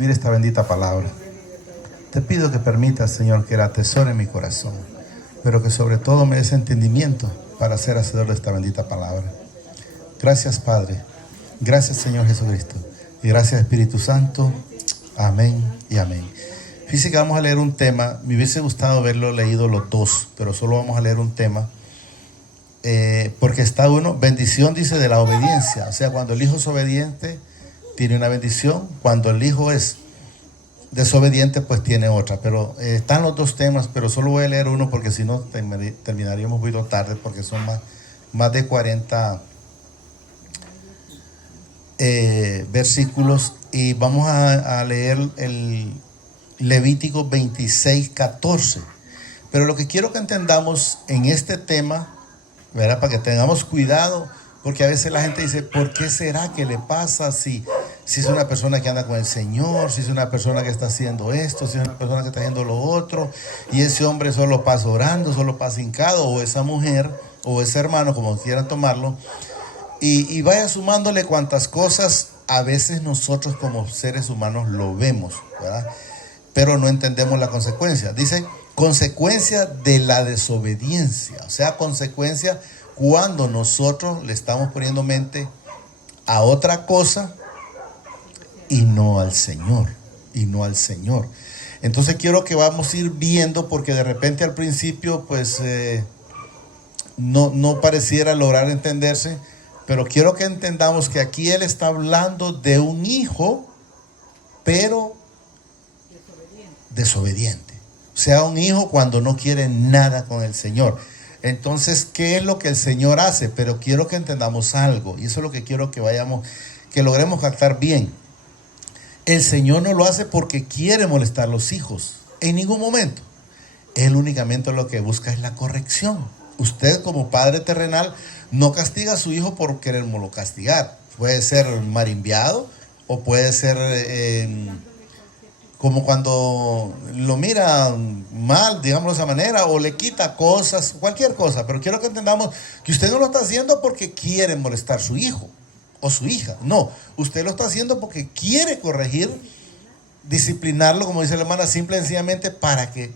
Esta bendita palabra. Te pido que permitas, Señor, que la atesore en mi corazón, pero que sobre todo me des entendimiento para ser hacedor de esta bendita palabra. Gracias, Padre. Gracias, Señor Jesucristo. Y gracias, Espíritu Santo. Amén y amén. Fíjese que vamos a leer un tema. Me hubiese gustado haberlo leído los dos, pero solo vamos a leer un tema. Porque está uno, bendición dice de la obediencia. O sea, cuando el hijo es obediente, tiene una bendición. Cuando el hijo es desobediente, pues tiene otra. Pero están los dos temas, pero solo voy a leer uno porque si no terminaríamos muy tarde, porque son más de 40 versículos. Y vamos a leer el Levítico 26:14. Pero lo que quiero que entendamos en este tema, ¿verdad? Para que tengamos cuidado, porque a veces la gente dice, ¿por qué será que le pasa si es una persona que anda con el Señor, si es una persona que está haciendo esto, si es una persona que está haciendo lo otro, y ese hombre solo pasa orando, solo pasa hincado, o esa mujer, o ese hermano, como quieran tomarlo, y vaya sumándole cuantas cosas a veces nosotros como seres humanos lo vemos, ¿verdad? Pero no entendemos la consecuencia. Dice, consecuencia de la desobediencia, o sea, consecuencia cuando nosotros le estamos poniendo mente a otra cosa y no al Señor, Entonces quiero que vamos a ir viendo, porque de repente al principio pues no pareciera lograr entenderse, pero quiero que entendamos que aquí él está hablando de un hijo, pero desobediente. O sea, un hijo cuando no quiere nada con el Señor. Entonces, ¿qué es lo que el Señor hace? Pero quiero que entendamos algo, y eso es lo que quiero que logremos captar bien. El Señor no lo hace porque quiere molestar a los hijos, en ningún momento. Él únicamente lo que busca es la corrección. Usted como padre terrenal no castiga a su hijo por quererlo castigar. Puede ser marimbiado o puede ser como cuando lo mira mal, digámoslo de esa manera, o le quita cosas, cualquier cosa. Pero quiero que entendamos que usted no lo está haciendo porque quiere molestar a su hijo o su hija. No, usted lo está haciendo porque quiere corregir, disciplinarlo, como dice la hermana, simple y sencillamente para que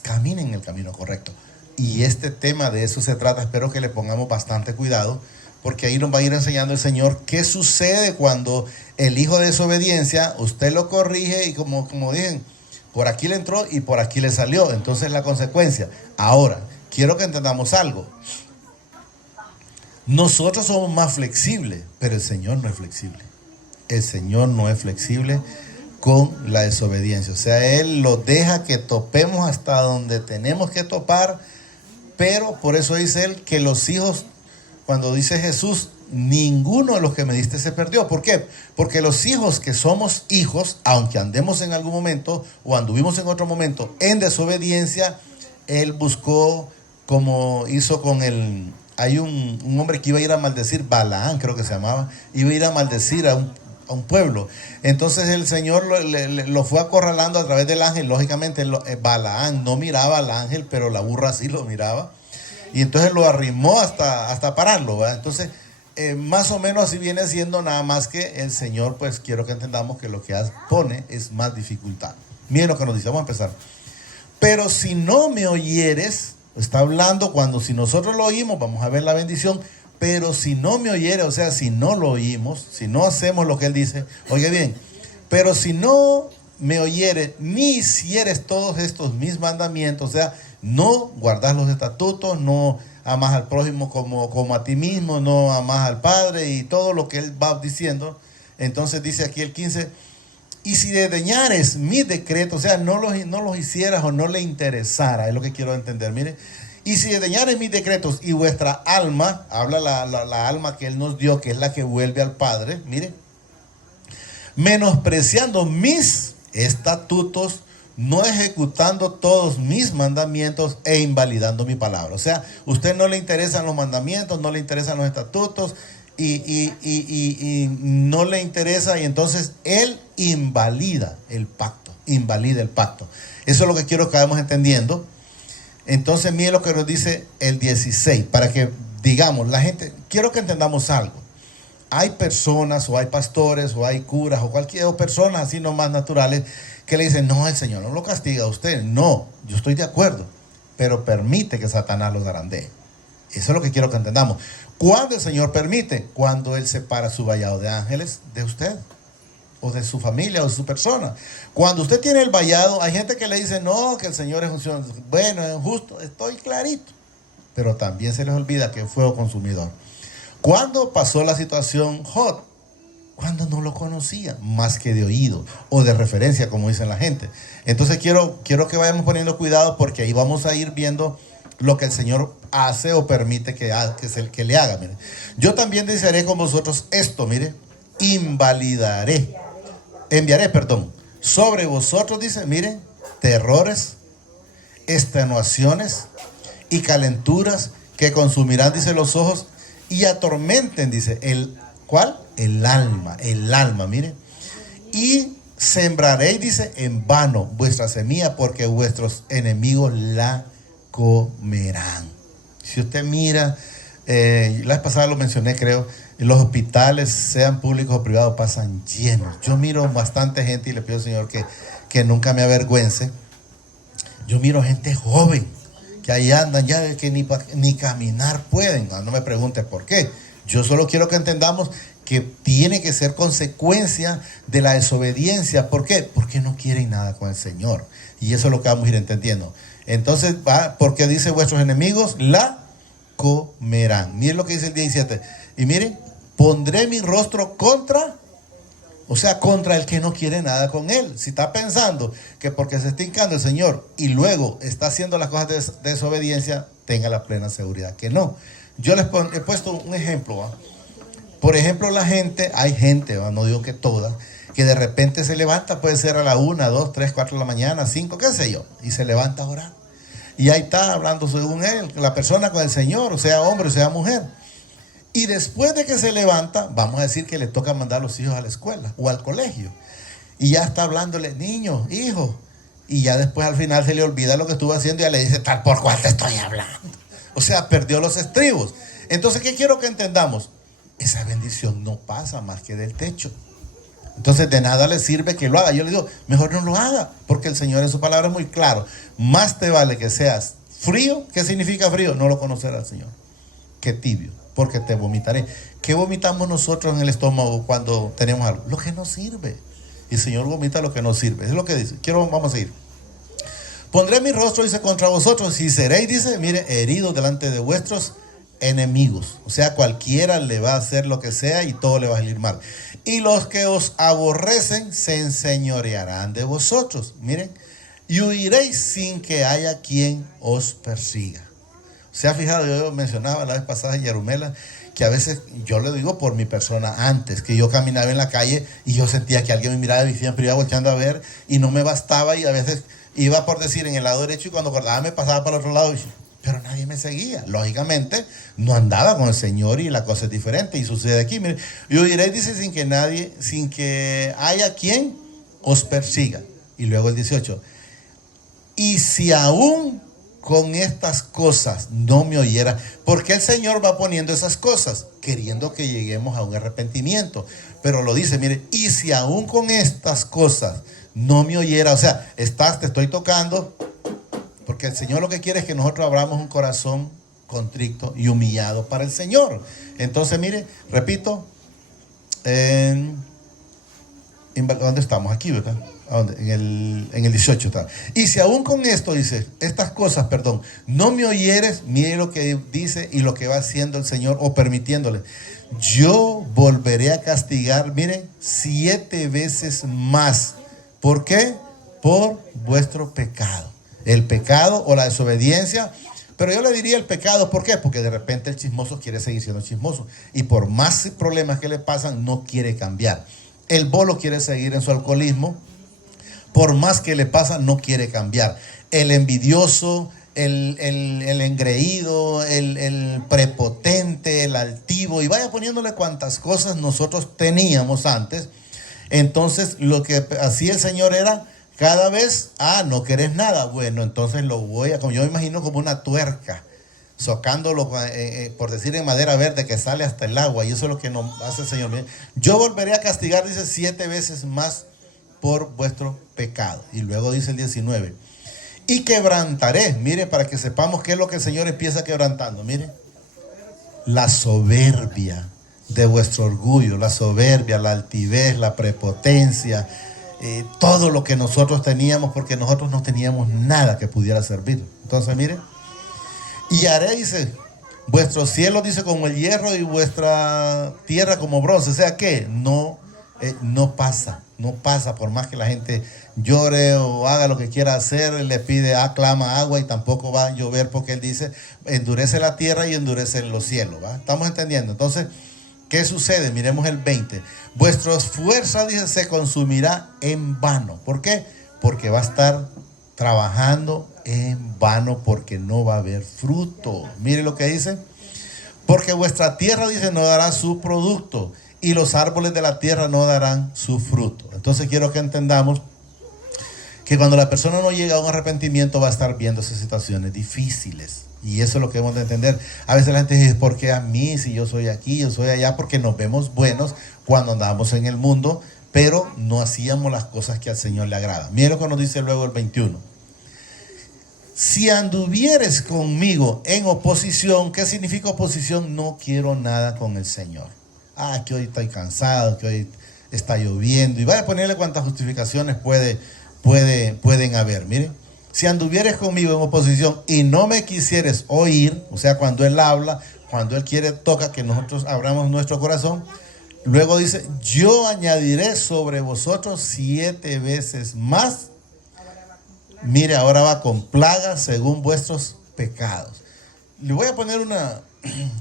camine en el camino correcto. Y este tema de eso se trata. Espero que le pongamos bastante cuidado, porque ahí nos va a ir enseñando el Señor qué sucede cuando el hijo de desobediencia, usted lo corrige y como dicen, por aquí le entró y por aquí le salió. Entonces la consecuencia. Ahora, quiero que entendamos algo. Nosotros somos más flexibles, pero el Señor no es flexible. El Señor no es flexible con la desobediencia. O sea, Él lo deja que topemos hasta donde tenemos que topar, pero por eso dice Él que los hijos, cuando dice Jesús, ninguno de los que me diste se perdió. ¿Por qué? Porque los hijos que somos hijos, aunque andemos en algún momento o anduvimos en otro momento en desobediencia, Él buscó, como hizo con el... Hay un hombre que iba a ir a maldecir, Balaán creo que se llamaba, iba a ir a maldecir a un pueblo. Entonces el Señor lo fue acorralando a través del ángel. Lógicamente Balaán no miraba al ángel, pero la burra sí lo miraba. Y entonces lo arrimó hasta pararlo, ¿verdad? Entonces, más o menos así viene siendo, nada más que el Señor, pues quiero que entendamos que lo que pone es más dificultad. Miren lo que nos dice, vamos a empezar. Pero si no me oyeres, está hablando cuando si nosotros lo oímos, vamos a ver la bendición. Pero si no me oyeres, o sea, si no lo oímos, si no hacemos lo que Él dice, oye bien, pero si no me oyeres, ni hicieres todos estos mis mandamientos, o sea, no guardas los estatutos, no amas al prójimo como a ti mismo, no amas al Padre y todo lo que Él va diciendo. Entonces dice aquí el 15, y si desdeñares mis decretos, o sea, no los hicieras o no le interesara, es lo que quiero entender, mire. Y si desdeñares mis decretos y vuestra alma, habla la alma que Él nos dio, que es la que vuelve al Padre, mire, menospreciando mis estatutos, no ejecutando todos mis mandamientos e invalidando mi palabra. O sea, usted no le interesan los mandamientos, no le interesan los estatutos y no le interesa, y entonces Él invalida el pacto, Eso es lo que quiero que vayamos entendiendo. Entonces, mire lo que nos dice el 16, para que digamos, la gente, quiero que entendamos algo. hay personas o hay pastores o hay curas o cualquier personas así nomás naturales que le dicen, no, el Señor no lo castiga a usted. No, yo estoy de acuerdo, pero permite que Satanás lo zarandee. Eso es lo que quiero que entendamos. ¿Cuándo el Señor permite? Cuando Él separa su vallado de ángeles de usted, o de su familia, o de su persona. Cuando usted tiene el vallado, hay gente que le dice, no, que el Señor es justo. Bueno, es justo, estoy clarito. Pero también se les olvida que es fuego consumidor. ¿Cuándo pasó la situación Job? Cuando no lo conocía, más que de oído o de referencia, como dicen la gente. Entonces quiero que vayamos poniendo cuidado, porque ahí vamos a ir viendo lo que el Señor hace o permite que es el que le haga. Mire. Yo también desearé con vosotros esto, mire, enviaré, sobre vosotros, dice, miren, terrores, extenuaciones y calenturas que consumirán, dice, los ojos y atormenten, dice, ¿cuál? El alma, miren. Y sembraréis, dice, en vano vuestra semilla, porque vuestros enemigos la comerán. Si usted mira, la vez pasada lo mencioné, creo, los hospitales, sean públicos o privados, pasan llenos. Yo miro bastante gente y le pido al Señor que nunca me avergüence. Yo miro gente joven que ahí andan ya que ni caminar pueden. No me pregunte por qué. Yo solo quiero que entendamos que tiene que ser consecuencia de la desobediencia. ¿Por qué? Porque no quieren nada con el Señor. Y eso es lo que vamos a ir entendiendo. Entonces, porque dice, vuestros enemigos la comerán. Miren lo que dice el 17. Y miren, pondré mi rostro contra el que no quiere nada con él. Si está pensando que porque se está hincando el Señor y luego está haciendo las cosas de desobediencia, tenga la plena seguridad que no. Yo les he puesto un ejemplo. ¿Va? Por ejemplo, hay gente, ¿va? No digo que todas, que de repente se levanta, puede ser a la 1, 2, 3, 4 de la mañana, 5, qué sé yo, y se levanta a orar. Y ahí está hablando según él, la persona con el Señor, o sea hombre, o sea mujer. Y después de que se levanta, vamos a decir que le toca mandar a los hijos a la escuela o al colegio. Y ya está hablándole, niño, hijo. Y ya después al final se le olvida lo que estuvo haciendo y ya le dice, tal por cual te estoy hablando. O sea, perdió los estribos. Entonces, ¿qué quiero que entendamos? Esa bendición no pasa más que del techo. Entonces, de nada le sirve que lo haga. Yo le digo, mejor no lo haga, porque el Señor en su palabra es muy claro. Más te vale que seas frío. ¿Qué significa frío? No lo conocerá el Señor. Que tibio, porque te vomitaré. ¿Qué vomitamos nosotros en el estómago cuando tenemos algo? Lo que no sirve. Y el Señor vomita lo que no sirve. Es lo que dice. Vamos a seguir. Pondré mi rostro, dice, contra vosotros, y seréis, dice, mire, heridos delante de vuestros enemigos. O sea, cualquiera le va a hacer lo que sea y todo le va a salir mal. Y los que os aborrecen se enseñorearán de vosotros. Miren, y huiréis sin que haya quien os persiga. Se ha fijado, yo mencionaba la vez pasada en Yarumela, que a veces, yo le digo por mi persona antes, que yo caminaba en la calle y yo sentía que alguien me miraba y siempre iba volteando a ver y no me bastaba, y a veces iba por decir en el lado derecho y cuando acordaba me pasaba para el otro lado, pero nadie me seguía. Lógicamente no andaba con el Señor y la cosa es diferente, y sucede aquí. Mire, yo diré, dice, sin que haya quien os persiga. Y luego el 18, y si aún con estas cosas no me oyera. Porque el Señor va poniendo esas cosas, queriendo que lleguemos a un arrepentimiento. Pero lo dice, mire, y si aún con estas cosas no me oyera, o sea, te estoy tocando, porque el Señor lo que quiere es que nosotros abramos un corazón contrito y humillado para el Señor. Entonces, mire, repito, ¿dónde estamos? Aquí, ¿verdad? En el 18 está. Y si aún con esto, dice, estas cosas, no me oyeres, mire lo que dice y lo que va haciendo el Señor, o permitiéndole. Yo volveré a castigar, miren, 7 veces más. ¿Por qué? Por vuestro pecado. El pecado o la desobediencia. Pero yo le diría el pecado, ¿por qué? Porque de repente el chismoso quiere seguir siendo chismoso. Y por más problemas que le pasan, no quiere cambiar. El bolo quiere seguir en su alcoholismo. Por más que le pasa, no quiere cambiar. El envidioso, el engreído, el prepotente, el altivo, y vaya poniéndole cuantas cosas nosotros teníamos antes. Entonces, lo que hacía el Señor era, cada vez, no querés nada. Bueno, entonces lo voy a, yo me imagino como una tuerca. O socándolo, por decir, en madera verde que sale hasta el agua, y eso es lo que nos hace el Señor. Mire, yo volveré a castigar, dice, 7 veces más por vuestro pecado. Y luego dice el 19, y quebrantaré, mire, para que sepamos qué es lo que el Señor empieza quebrantando, mire, la soberbia de vuestro orgullo, la soberbia, la altivez, la prepotencia, todo lo que nosotros teníamos, porque nosotros no teníamos nada que pudiera servir. Entonces, mire, y haré, dice, vuestros cielos, dice, como el hierro, y vuestra tierra como bronce. O sea que no pasa, por más que la gente llore o haga lo que quiera hacer, le pide, clama agua, y tampoco va a llover, porque él dice, endurece la tierra y endurece los cielos, ¿va? ¿Estamos entendiendo? Entonces, ¿qué sucede? Miremos el 20. Vuestras fuerzas, dice, se consumirá en vano. ¿Por qué? Porque va a estar trabajando en vano, porque no va a haber fruto. Mire lo que dice. Porque vuestra tierra, dice, no dará su producto, y los árboles de la tierra no darán su fruto. Entonces quiero que entendamos que cuando la persona no llega a un arrepentimiento, va a estar viendo esas situaciones difíciles. Y eso es lo que debemos de entender. A veces la gente dice, ¿por qué a mí? Si yo soy aquí, yo soy allá. Porque nos vemos buenos cuando andábamos en el mundo, pero no hacíamos las cosas que al Señor le agrada. Mira lo que nos dice luego el 21. Si anduvieres conmigo en oposición, ¿qué significa oposición? No quiero nada con el Señor. Que hoy estoy cansado, que hoy está lloviendo. Y vaya a ponerle cuántas justificaciones pueden haber. Mire, si anduvieres conmigo en oposición y no me quisieres oír, o sea, cuando Él habla, cuando Él quiere, toca que nosotros abramos nuestro corazón. Luego dice, yo añadiré sobre vosotros 7 veces más. Mire, ahora va con plagas según vuestros pecados. Le voy a poner una,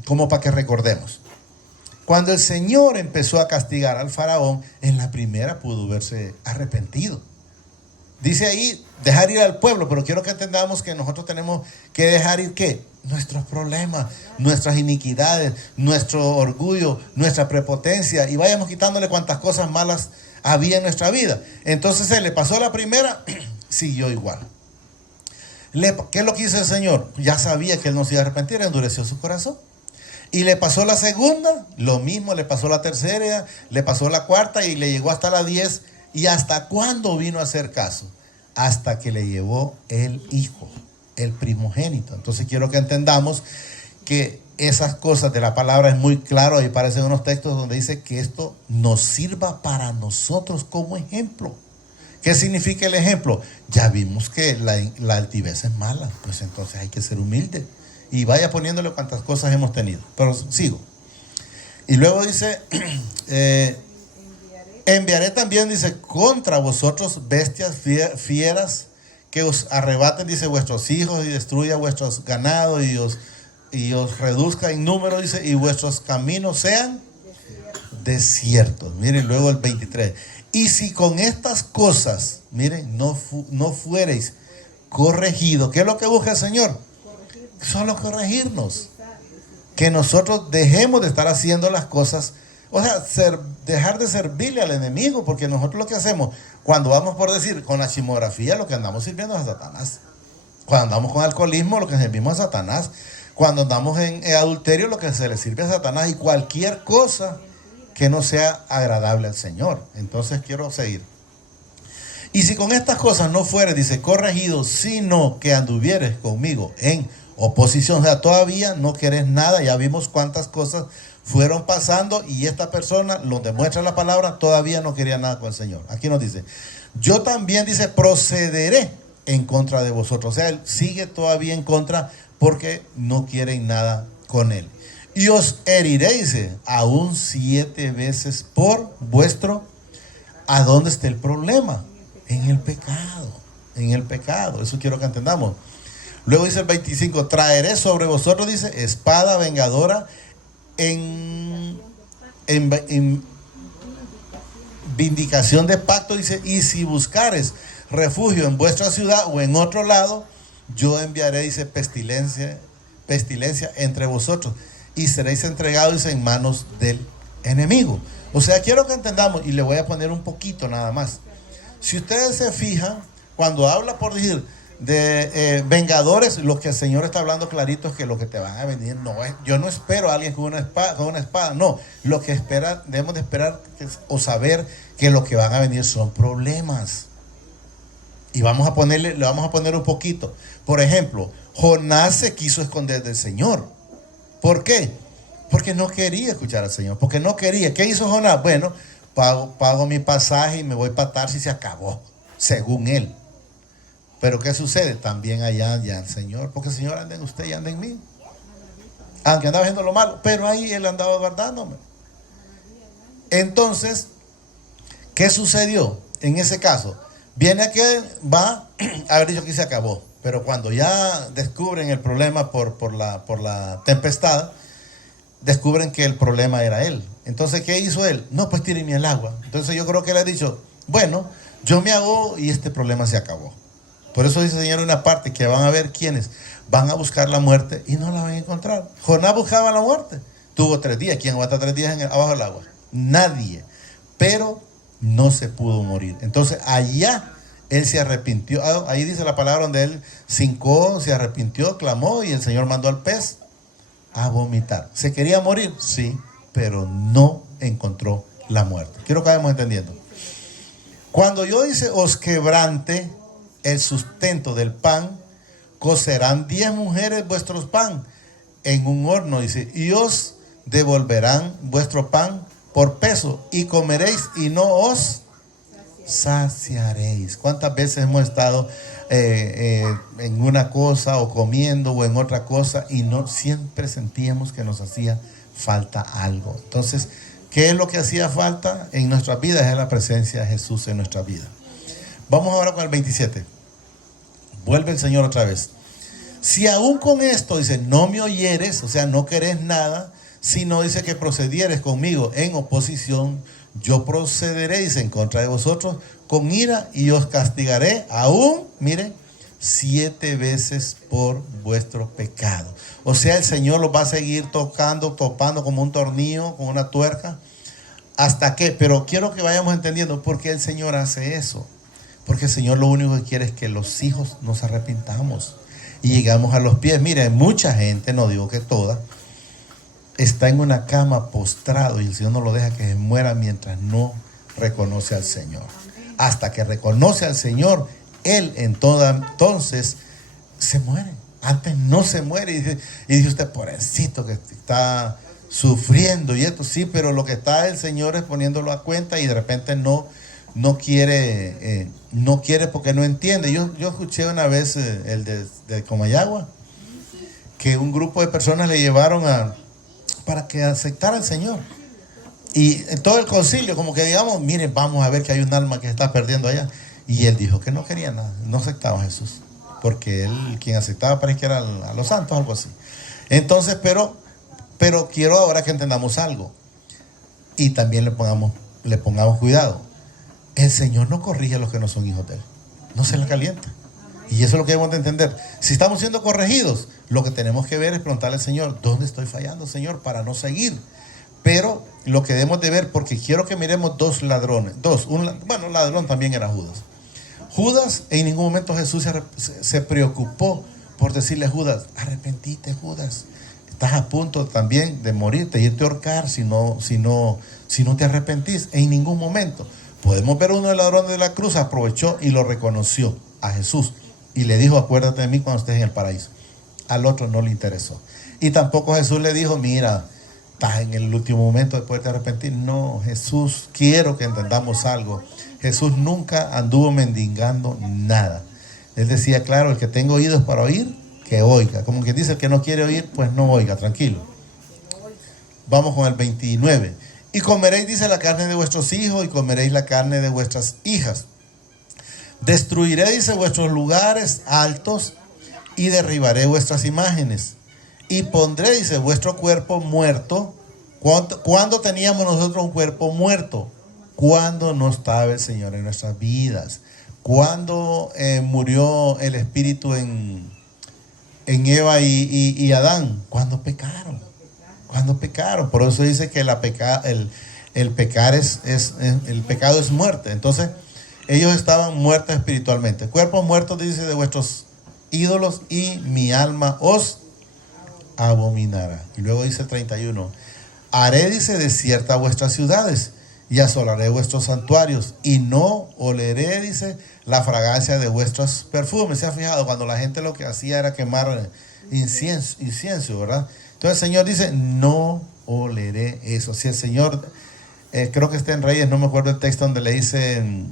como para que recordemos. Cuando el Señor empezó a castigar al faraón, en la primera pudo verse arrepentido. Dice ahí, dejar ir al pueblo, pero quiero que entendamos que nosotros tenemos que dejar ir, ¿qué? Nuestros problemas, nuestras iniquidades, nuestro orgullo, nuestra prepotencia, y vayamos quitándole cuantas cosas malas había en nuestra vida. Entonces él le pasó la primera, siguió igual. ¿Qué es lo que hizo el Señor? Ya sabía que él no se iba a arrepentir, endureció su corazón. Y le pasó la segunda, lo mismo, le pasó la tercera, le pasó la cuarta, y le llegó hasta la 10. ¿Y hasta cuándo vino a hacer caso? Hasta que le llevó el hijo, el primogénito. Entonces quiero que entendamos que esas cosas de la palabra es muy claro. Ahí aparecen unos textos donde dice que esto nos sirva para nosotros como ejemplo. ¿Qué significa el ejemplo? Ya vimos que la altivez es mala, pues entonces hay que ser humilde. Y vaya poniéndole cuántas cosas hemos tenido. Pero sigo. Y luego dice, enviaré también, dice, contra vosotros bestias fieras que os arrebaten, dice, vuestros hijos, y destruya vuestros ganados, y os reduzca en número, dice, y vuestros caminos sean desiertos. Miren, luego el 23. Y si con estas cosas, miren, no fuereis corregidos, ¿qué es lo que busca el Señor? Solo corregirnos. Que nosotros dejemos de estar haciendo las cosas, o sea, dejar de servirle al enemigo, porque nosotros lo que hacemos, cuando vamos, por decir, con la chismografía, lo que andamos sirviendo es a Satanás. Cuando andamos con alcoholismo, lo que servimos a Satanás. Cuando andamos en adulterio, lo que se le sirve a Satanás, y cualquier cosa que no sea agradable al Señor. Entonces quiero seguir. Y si con estas cosas no fueres, dice, corregido, sino que anduvieres conmigo en oposición, o sea, todavía no querés nada. Ya vimos cuántas cosas fueron pasando, y esta persona, lo demuestra la palabra, todavía no quería nada con el Señor. Aquí nos dice, yo también, dice, procederé en contra de vosotros. O sea, él sigue todavía en contra, porque no quieren nada con él. Y os heriré, dice, aún 7 veces por vuestro. ¿A dónde está el problema? En el pecado. En el pecado. Eso quiero que entendamos. Luego dice el 25, traeré sobre vosotros, dice, espada vengadora en vindicación de pacto, dice, y si buscares refugio en vuestra ciudad o en otro lado, yo enviaré, dice, pestilencia entre vosotros, y seréis entregados, dice, en manos del enemigo. O sea, quiero que entendamos, y le voy a poner un poquito nada más. Si ustedes se fijan, cuando habla, por decir, vengadores, lo que el Señor está hablando clarito es que lo que te van a venir no es, yo no espero a alguien con una espada, no, lo que debemos de esperar o saber que lo que van a venir son problemas. Y le vamos a poner un poquito. Por ejemplo, Jonás se quiso esconder del Señor. ¿Por qué? Porque no quería escuchar al Señor, porque no quería. ¿Qué hizo Jonás? Bueno, pago mi pasaje y me voy para Tarsis y se acabó, según él. Pero ¿qué sucede? También allá el Señor, porque el Señor anda en usted y anda en mí. Aunque andaba haciendo lo malo, pero ahí él andaba guardándome. Entonces, ¿qué sucedió en ese caso? Viene aquel, va a haber dicho que se acabó, pero cuando ya descubren el problema por la tempestad, descubren que el problema era él. Entonces, ¿qué hizo él? No, pues tírenme al agua. Entonces yo creo que él ha dicho, bueno, yo me hago y este problema se acabó. Por eso dice el Señor en una parte que van a ver quiénes van a buscar la muerte y no la van a encontrar. Jonás buscaba la muerte. Tuvo 3 días. ¿Quién aguanta 3 días abajo del agua? Nadie. Pero no se pudo morir. Entonces allá él se arrepintió. Ahí dice la palabra donde él se hincó, se arrepintió, clamó y el Señor mandó al pez a vomitar. ¿Se quería morir? Sí, pero no encontró la muerte. Quiero que vayamos entendiendo. Cuando yo dice os quebrante el sustento del pan, cocerán 10 mujeres vuestros pan en un horno, dice, y os devolverán vuestro pan por peso, y comeréis y no os saciaréis. ¿Cuántas veces hemos estado en una cosa o comiendo o en otra cosa y no siempre sentíamos que nos hacía falta algo? Entonces, ¿qué es lo que hacía falta en nuestras vidas? Es la presencia de Jesús en nuestra vida. Vamos ahora con el 27. Vuelve el Señor otra vez. Si aún con esto, dice, no me oyeres, o sea, no querés nada, sino dice que procedieres conmigo en oposición, yo procederé, dice, en contra de vosotros con ira y os castigaré aún, mire, 7 veces por vuestro pecado. O sea, el Señor los va a seguir topando como un tornillo, con una tuerca. ¿Hasta qué? Pero quiero que vayamos entendiendo por qué el Señor hace eso. Porque el Señor lo único que quiere es que los hijos nos arrepintamos y llegamos a los pies. Mire, mucha gente, no digo que toda, está en una cama postrado y el Señor no lo deja que se muera mientras no reconoce al Señor. Hasta que reconoce al Señor, Él entonces se muere. Antes no se muere. Y dice usted, pobrecito que está sufriendo y esto, sí, pero lo que está el Señor es poniéndolo a cuenta y de repente no quiere porque no entiende. Yo escuché una vez el de Comayagua, que un grupo de personas le llevaron para que aceptara al Señor. Y en todo el concilio, como que digamos, miren, vamos a ver que hay un alma que se está perdiendo allá. Y él dijo que no quería nada, no aceptaba a Jesús. Porque él, quien aceptaba parece que era a los santos, algo así. Entonces, pero quiero ahora que entendamos algo. Y también le pongamos cuidado. El Señor no corrige a los que no son hijos de Él. No se le calienta. Y eso es lo que debemos de entender. Si estamos siendo corregidos, lo que tenemos que ver es preguntarle al Señor, ¿dónde estoy fallando, Señor? Para no seguir. Pero lo que debemos de ver, porque quiero que miremos 2 ladrones. Bueno, ladrón también era Judas. Judas, en ningún momento Jesús se preocupó por decirle a Judas, arrepentite, Judas. Estás a punto también de morirte y irte a ahorcar si no te arrepentís. En ningún momento. Podemos ver uno de los ladrones de la cruz, aprovechó y lo reconoció a Jesús. Y le dijo, acuérdate de mí cuando estés en el paraíso. Al otro no le interesó. Y tampoco Jesús le dijo, mira, estás en el último momento de poderte arrepentir. No, Jesús, quiero que entendamos algo. Jesús nunca anduvo mendigando nada. Él decía, claro, el que tenga oídos para oír, que oiga. Como quien dice, el que no quiere oír, pues no oiga, tranquilo. Vamos con el 29. Y comeréis, dice, la carne de vuestros hijos y comeréis la carne de vuestras hijas. Destruiré, dice, vuestros lugares altos y derribaré vuestras imágenes. Y pondré, dice, vuestro cuerpo muerto. ¿Cuándo teníamos nosotros un cuerpo muerto? Cuando no estaba el Señor en nuestras vidas. Cuando murió el espíritu en Eva y Adán. Cuando pecaron. Por eso dice que el pecado es muerte. Entonces, ellos estaban muertos espiritualmente. Cuerpos muertos, dice, de vuestros ídolos y mi alma os abominará. Y luego dice el 31, haré, dice, desierta vuestras ciudades y asolaré vuestros santuarios y no oleré, dice, la fragancia de vuestros perfumes. ¿Se ha fijado? Cuando la gente lo que hacía era quemar incienso, ¿verdad? Entonces el Señor dice, no oleré eso. Si el Señor, creo que está en Reyes, no me acuerdo el texto donde le dice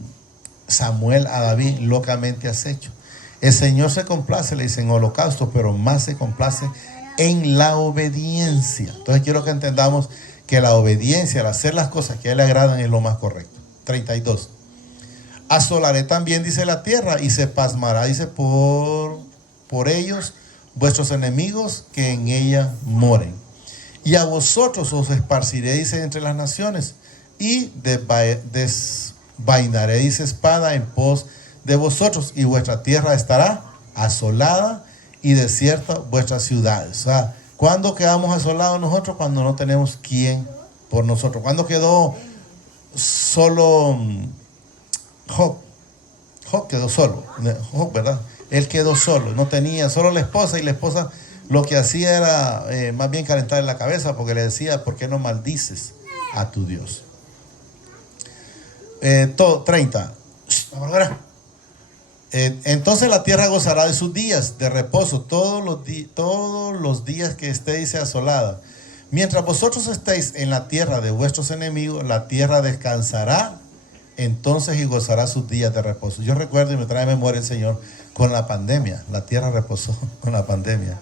Samuel a David, locamente has hecho. El Señor se complace, le dice, en holocausto, pero más se complace en la obediencia. Entonces quiero que entendamos que la obediencia, al hacer las cosas que a Él le agradan, es lo más correcto. 32. Asolaré también, dice, la tierra y se pasmará, dice, por ellos vuestros enemigos que en ella moren. Y a vosotros os esparciré, dice, entre las naciones y desvainaré, dice, espada en pos de vosotros y vuestra tierra estará asolada y desierta vuestras ciudades. O sea, ¿cuándo quedamos asolados nosotros? Cuando no tenemos quien por nosotros. ¿Cuándo quedó solo Job? Job quedó solo. Job, ¿verdad? Él quedó solo. No tenía, solo la esposa, y la esposa lo que hacía era más bien calentarle la cabeza, porque le decía, ¿por qué no maldices a tu Dios? 30. Entonces la tierra gozará de sus días de reposo todos los días que esté, dice, asolada. Mientras vosotros estéis en la tierra de vuestros enemigos, la tierra descansará entonces y gozará sus días de reposo. Yo recuerdo, y me trae memoria el Señor, con la pandemia. La tierra reposó con la pandemia.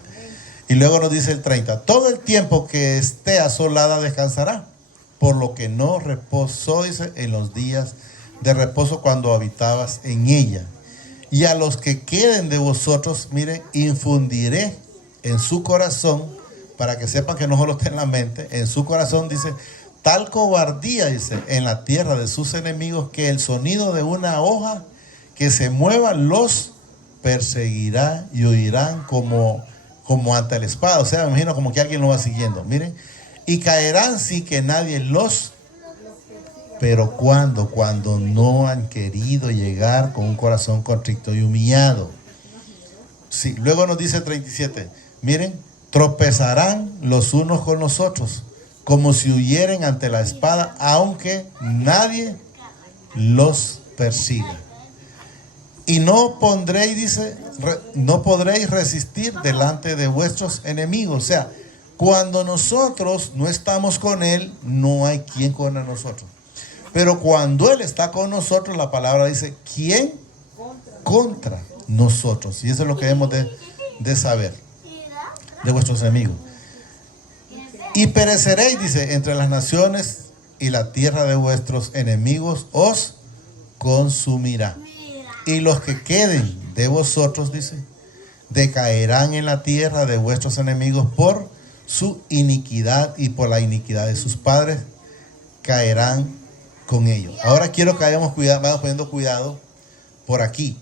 Y luego nos dice el 30, todo el tiempo que esté asolada descansará, por lo que no reposó, dice, en los días de reposo cuando habitabas en ella. Y a los que queden de vosotros, miren, infundiré en su corazón, para que sepan que no solo está en la mente, en su corazón, dice, tal cobardía, dice, en la tierra de sus enemigos, que el sonido de una hoja que se mueva los perseguirá y huirán como ante la espada. O sea, me imagino como que alguien lo va siguiendo, miren, y caerán sin que nadie los... Pero cuando no han querido llegar con un corazón contrito y humillado. Sí, luego nos dice 37, miren, tropezarán los unos con los otros, como si huyeren ante la espada, aunque nadie los persiga. Y no pondréis, dice, no podréis resistir delante de vuestros enemigos. O sea, cuando nosotros no estamos con Él, no hay quien contra nosotros. Pero cuando Él está con nosotros, la palabra dice, ¿quién? Contra nosotros. Y eso es lo que debemos de saber de vuestros enemigos. Y pereceréis, dice, entre las naciones, y la tierra de vuestros enemigos os consumirá. Y los que queden de vosotros, dice, decaerán en la tierra de vuestros enemigos por su iniquidad, y por la iniquidad de sus padres caerán con ellos. Ahora quiero que vayamos poniendo cuidado por aquí.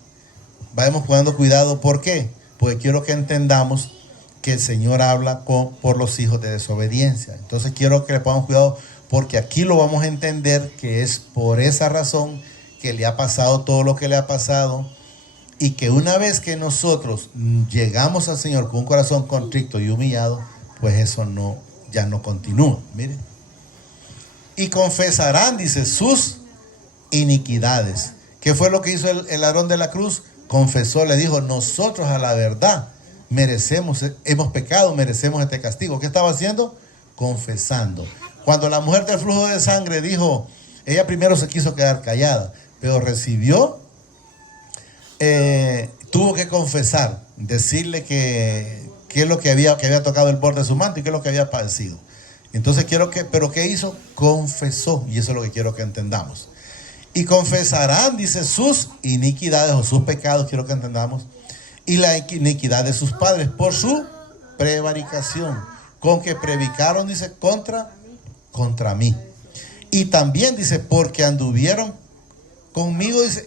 Vayamos poniendo cuidado. ¿Por qué? Porque quiero que entendamos que el Señor habla por los hijos de desobediencia. Entonces quiero que le pongamos cuidado, porque aquí lo vamos a entender que es por esa razón que le ha pasado todo lo que le ha pasado, y que una vez que nosotros llegamos al Señor con un corazón contrito y humillado, pues eso ya no continúa. Miren. Y confesarán, dice, sus iniquidades. ¿Qué fue lo que hizo el ladrón de la cruz? Confesó, le dijo, nosotros a la verdad hemos pecado, merecemos este castigo. ¿Qué estaba haciendo? Confesando. Cuando la mujer del flujo de sangre dijo, ella primero se quiso quedar callada, pero recibió, tuvo que confesar, decirle que es lo que había tocado el borde de su manto y qué es lo que había padecido. Entonces pero ¿qué hizo? Confesó, y eso es lo que quiero que entendamos. Y confesarán, dice, sus iniquidades o sus pecados, quiero que entendamos, y la iniquidad de sus padres por su prevaricación, con que predicaron, dice, contra mí. Y también dice, porque anduvieron conmigo, dice,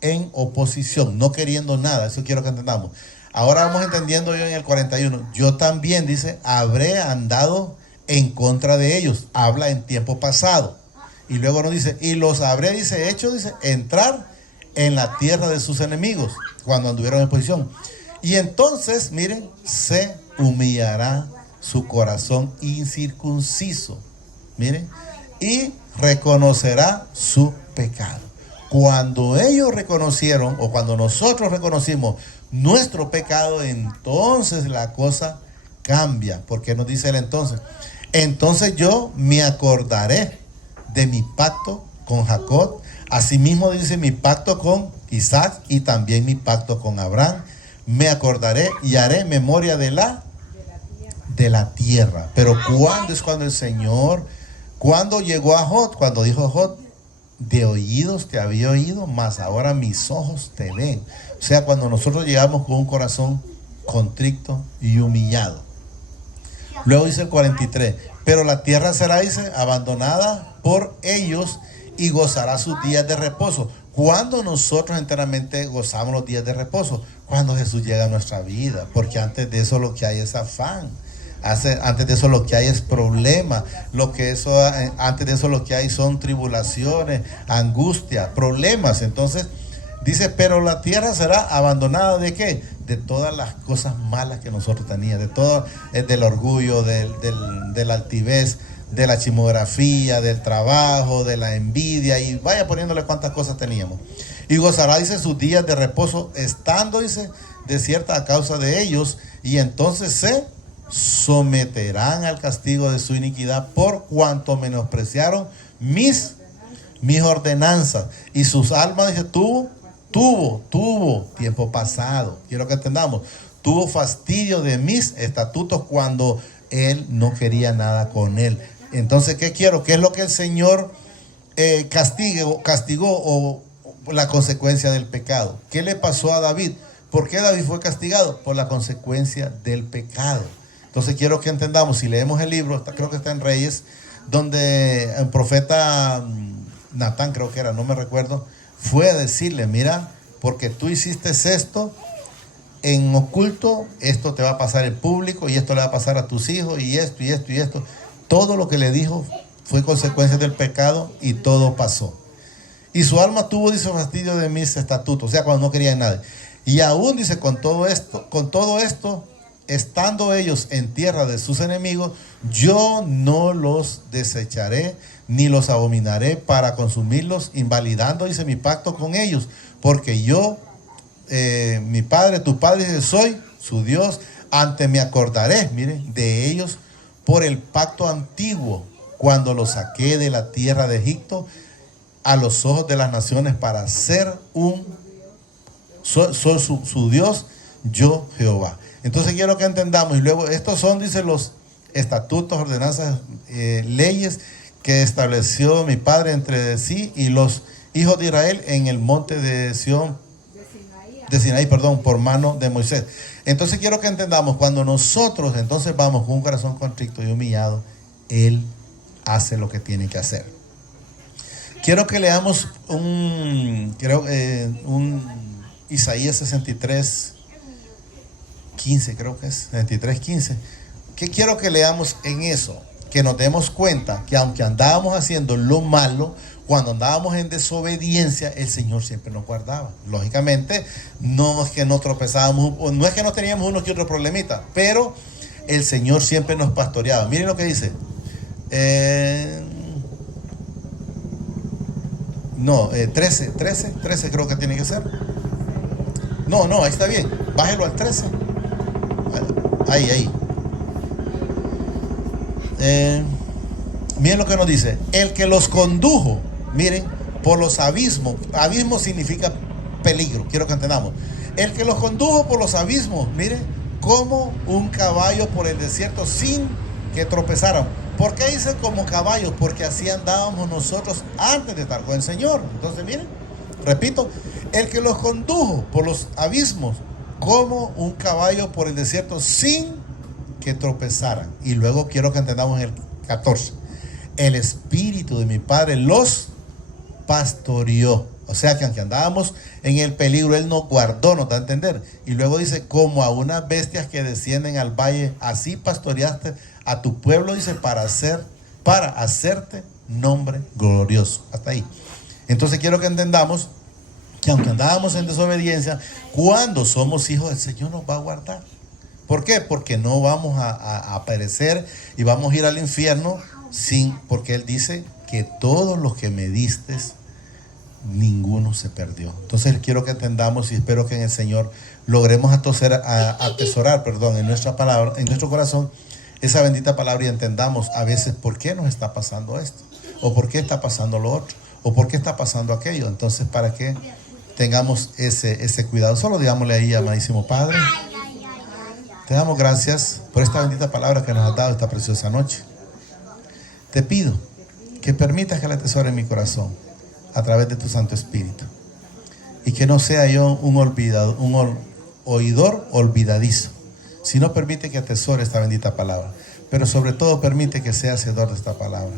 en oposición, no queriendo nada. Eso quiero que entendamos. Ahora vamos entendiendo yo en el 41. Yo también, dice, habré andado en contra de ellos. Habla en tiempo pasado. Y luego nos dice, y los habré, dice, hecho, dice, entrar en la tierra de sus enemigos, cuando anduvieron en posición. Y entonces, miren, se humillará su corazón incircunciso, miren, y reconocerá su pecado. Cuando ellos reconocieron, o cuando nosotros reconocimos nuestro pecado, entonces la cosa cambia. Porque nos dice él entonces: entonces yo me acordaré de mi pacto con Jacob, asimismo dice mi pacto con Isaac y también mi pacto con Abraham. Me acordaré y haré memoria de la tierra. Pero ¿cuándo es cuando el Señor, cuando llegó a Jod? Cuando dijo Jod: de oídos te había oído, mas ahora mis ojos te ven. O sea, cuando nosotros llegamos con un corazón contrito y humillado. Luego dice el 43: pero la tierra será, dice, abandonada por ellos y gozará sus días de reposo. Cuando nosotros enteramente gozamos los días de reposo, cuando Jesús llega a nuestra vida, porque antes de eso lo que hay es afán. Antes de eso lo que hay es problema. Antes de eso lo que hay son tribulaciones, angustia, problemas. Entonces dice: pero la tierra será abandonada ¿de qué? De todas las cosas malas que nosotros teníamos, de todo, del orgullo, de la altivez, de la chismografía, del trabajo, de la envidia, y vaya poniéndole cuántas cosas teníamos. Y gozará, dice, sus días de reposo, estando, dice, desierta a causa de ellos, y entonces se someterán al castigo de su iniquidad, por cuanto menospreciaron mis ordenanzas, y sus almas, dice, tuvo tiempo pasado. Quiero que entendamos, tuvo fastidio de mis estatutos cuando él no quería nada con él. Entonces, ¿qué quiero? ¿Qué es lo que el Señor castigó o la consecuencia del pecado? ¿Qué le pasó a David? ¿Por qué David fue castigado? Por la consecuencia del pecado. Entonces quiero que entendamos, si leemos el libro, creo que está en Reyes, donde el profeta Natán, creo que era, no me recuerdo, fue a decirle: mira, porque tú hiciste esto en oculto, esto te va a pasar en público, y esto le va a pasar a tus hijos, y esto, y esto, y esto. Todo lo que le dijo fue consecuencia del pecado, y todo pasó. Y su alma tuvo, dice, fastidio de mis estatutos, o sea, cuando no quería nada. Y aún, dice, con todo esto, estando ellos en tierra de sus enemigos, yo no los desecharé, ni los abominaré para consumirlos, invalidando, dice, mi pacto con ellos, porque yo, mi Padre, tu Padre, dice, soy su Dios, antes me acordaré, miren, de ellos por el pacto antiguo, cuando los saqué de la tierra de Egipto, a los ojos de las naciones, para ser soy su Dios, yo Jehová. Entonces quiero que entendamos, y luego estos son, dice, los estatutos, ordenanzas, leyes que estableció mi Padre entre sí y los hijos de Israel en el monte de Sinaí, por mano de Moisés. Entonces quiero que entendamos, cuando nosotros entonces vamos con un corazón contrito y humillado, Él hace lo que tiene que hacer. Quiero que leamos un Isaías 63, 15, creo que es 63, 15. ¿Qué quiero que leamos en eso? Que nos demos cuenta que aunque andábamos haciendo lo malo, cuando andábamos en desobediencia, el Señor siempre nos guardaba. Lógicamente, no es que no tropezábamos, no es que no teníamos uno que otro problemita, pero el Señor siempre nos pastoreaba. Miren lo que dice. 13 creo que tiene que ser. No, ahí está bien. Bájelo al 13. Ahí. Miren lo que nos dice: el que los condujo, miren, por los abismos. Abismo significa peligro, quiero que entendamos. El que los condujo por los abismos, miren, como un caballo por el desierto, sin que tropezaran. ¿Por qué dice como caballos? Porque así andábamos nosotros antes de estar con el Señor. Entonces miren, repito, el que los condujo por los abismos, como un caballo por el desierto, sin que tropezaran. Y luego quiero que entendamos el 14: el Espíritu de mi Padre los pastoreó. O sea que aunque andábamos en el peligro, Él nos guardó, nos da a entender. Y luego dice: como a unas bestias que descienden al valle, así pastoreaste a tu pueblo, dice, para hacerte nombre glorioso. Hasta ahí. Entonces quiero que entendamos que aunque andábamos en desobediencia, cuando somos hijos, el Señor nos va a guardar. ¿Por qué? Porque no vamos a perecer y vamos a ir al infierno porque Él dice que todos los que me diste, ninguno se perdió. Entonces quiero que entendamos y espero que en el Señor logremos atesorar en nuestra palabra, en nuestro corazón, esa bendita palabra, y entendamos a veces por qué nos está pasando esto, o por qué está pasando lo otro, o por qué está pasando aquello. Entonces, para que tengamos ese cuidado, solo digámosle ahí, amadísimo Padre, te damos gracias por esta bendita palabra que nos has dado esta preciosa noche. Te pido que permitas que la atesore en mi corazón a través de tu Santo Espíritu, y que no sea yo un oidor olvidadizo, sino permite que atesore esta bendita palabra, pero sobre todo permite que sea hacedor de esta palabra.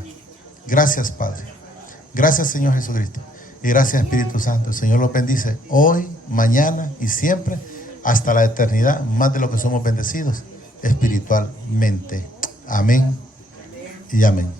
Gracias, Padre. Gracias, Señor Jesucristo, y gracias, Espíritu Santo. El Señor los bendice hoy, mañana y siempre, hasta la eternidad, más de lo que somos bendecidos espiritualmente. Amén y amén.